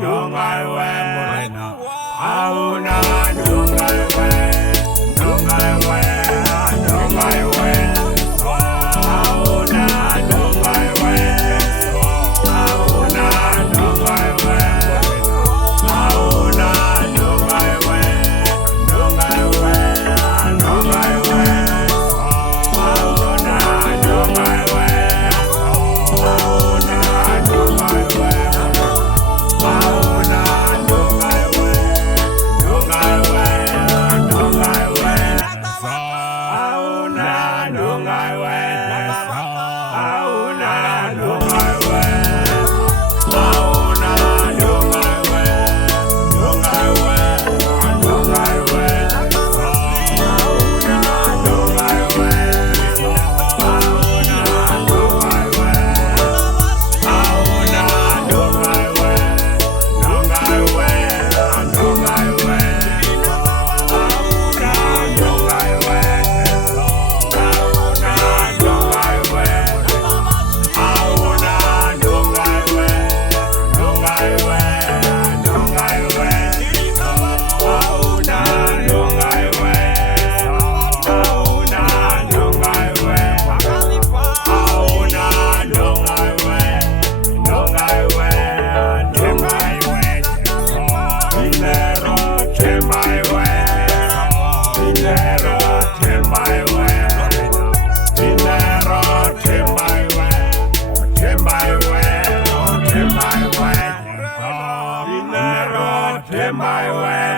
nungai we morena. Auna nungai we, nungai we, nungai we. Auna nungai we, auna nungai we. Auna nungai we, nungai we, nungai we. Auna nungai we, auna nungai we. Auna nungai we, nungai we, nungai we. Auna nungai we, auna nungai we. Auna nungai we, nungai we, nungai we. Auna nungai we, auna nungai we. Auna nungai we, nungai we, nungai we. Auna nungai we, auna nungai we. Auna nungai we, nungai we, nungai we. Auna nungai we, auna nungai we. Auna nungai we, nungai we, nungai we. Dinero chemai we, dinero chemai we. Dinero chemai we, chemai we, chemai we. Dinero chemai we.